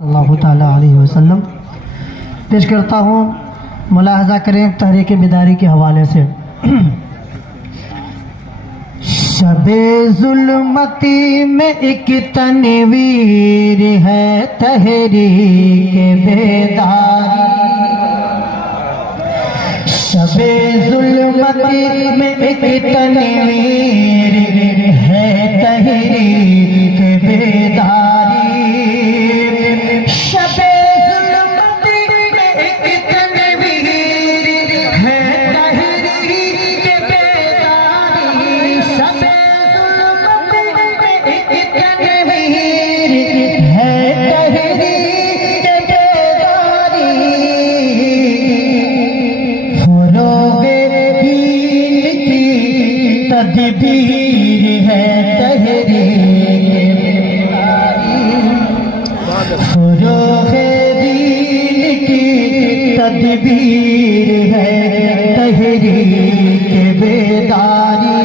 अल्लाह ताला अलैहि वसल्लम पेश करता हूँ। मुलाहजा करें तहरीक बेदारी के हवाले से। शबे जुल्मती में एक तनवीर है तहरीक बेदारी। शबे जुल्मती में एक तनवीर है तहरीक बेदारी। शबे जुल्मती में एक तनवीर है तहरीक बेदारी। शबे जुल्मती में एक तनवीर है तहरीक बेदारी। फरोगे दीन की तदबीर है तहरीक बेदारी। फरोगे दीन की तदबीर है तहरीक बेदारी।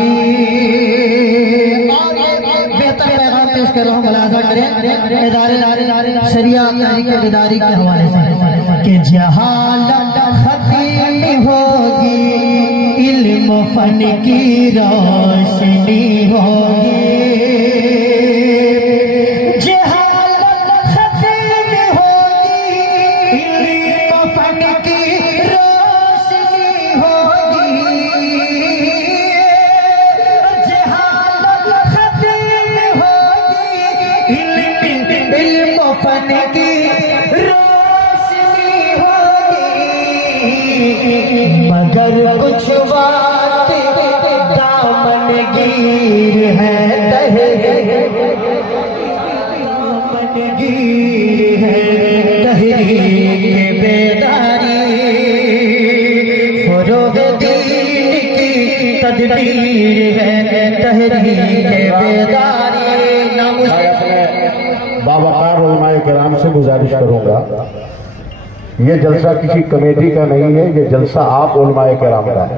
बेहतर पैगाम पेश कर रहा हूँ, मुलाहजा करें शरिया तहरीक बेदारी के हवाले से कि जहालत खत्म होगी, इल्म फन की रोशनी होगी। जहालत खत्म होगी, इल्म फन की रोशनी होगी। जहालत खत्म होगी, इल्म फन की रोशनी होगी। मगर कुछ बात दामनगीर है दामनगीर है तहरीक बेदारी। फरोग दीन की तदबीर है तहरीक बेदारी। बावकार उलमाए किराम से गुजारिश करूंगा, ये जलसा किसी कमेटी का नहीं है, ये जलसा आप उलमाए किराम का है।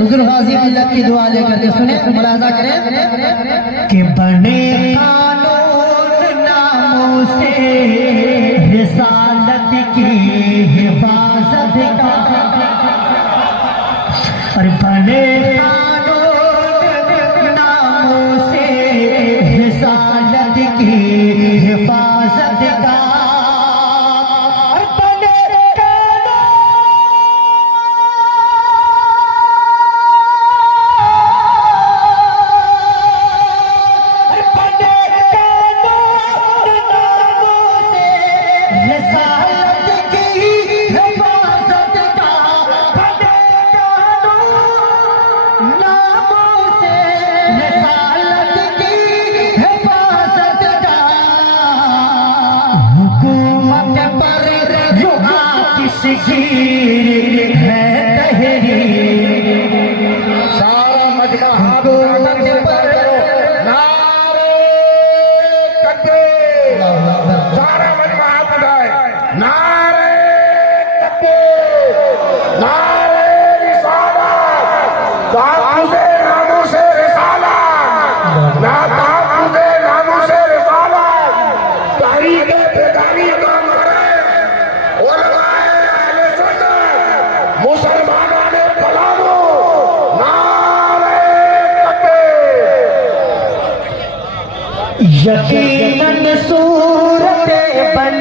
हुजूर गाजी मिल्लत की दुआ लेकर के सुने, मुलाहजा करें कि बने कानून नामों से रिसालत की हिफाजत का। और बने कानून नामों से रिसालत की हिफाजत का। सारा मजमा हाथ पर नारे तकबीर। सारा मजमा हाथ उठाए, नारे तकबीर, नारे रिसालत। ताक़ुज़े नामों से रिसालत, ना ताक़ुज़े नामों से रिसालत। तहरीक बेदारी काम करे उलमाए अहले सुन्नत, मुसलमानों ने फलामो नारे तकबीर। यकीनन सूरत बन